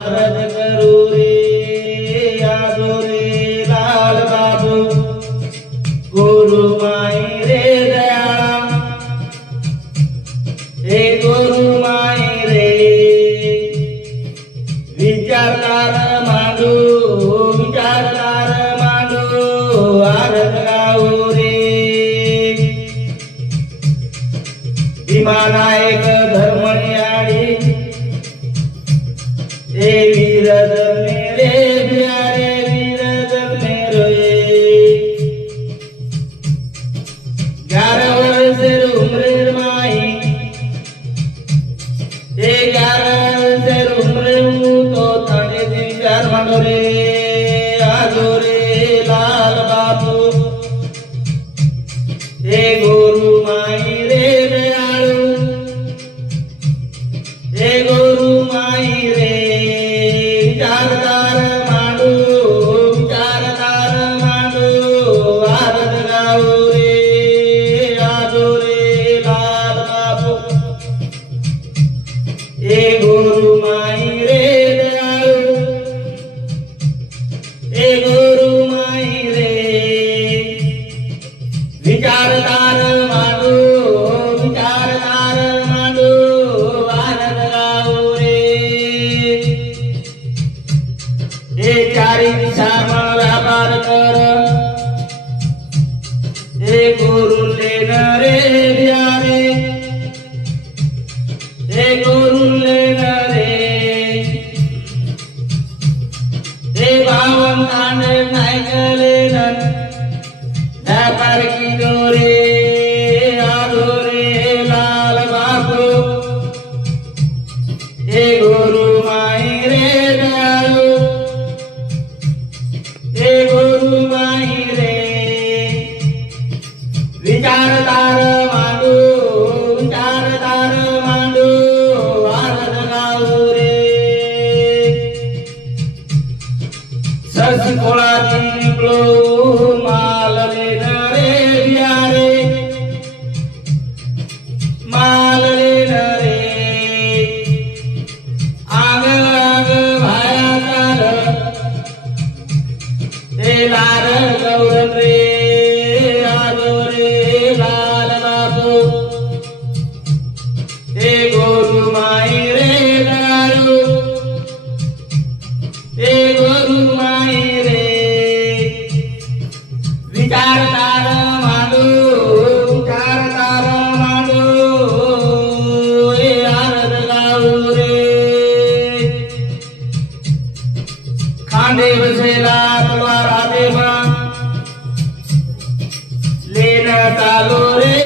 रज करू रे यादो रे लाल बाबू गुरु माई रे दयाळा हे गुरु माई रे विचारणार मांडू आरत गाऊ रे भीमानायक धर्मनियाळी हे वीरद मेरे प्यारे वीरद मेरे 11 वर्षेर उम्र माई हे 11 वर्षेर उम्र तो थाने विचार मांडो रे आजो रे लाल बापू हे गुरु माई रे दयाळू हे गुरु माई रे विचारदार मांडू आरत गाऊ रे आजो रे लाल बापू हे गुरु माई रे दयाळू हे गुरु माई रे विचारदार मांडू आरत गाऊ रे हे चारी दिशामा व्यापार कर हे गुरु लेन रे प्यारे हे गुरु लेन रे हे भावंतान नायकलेन व्यापार की रे आजो रे लाल बापू हे गुरु माई रे दयाळू हे गुरु माई रे विचारदार मांडू आरत गाऊ रे ससकोळाची निपळो माल लेन रे प्यारे माल लेन रे आग भाया चाल हे लाल गौरन रे आजो रे लाल बापू हे गुरु माई रे दयाळू हे गुरु माई रे विचारदार मांडू हे आरत गाऊ रे खांदे बसेला तलवार हाते लेन चालो रे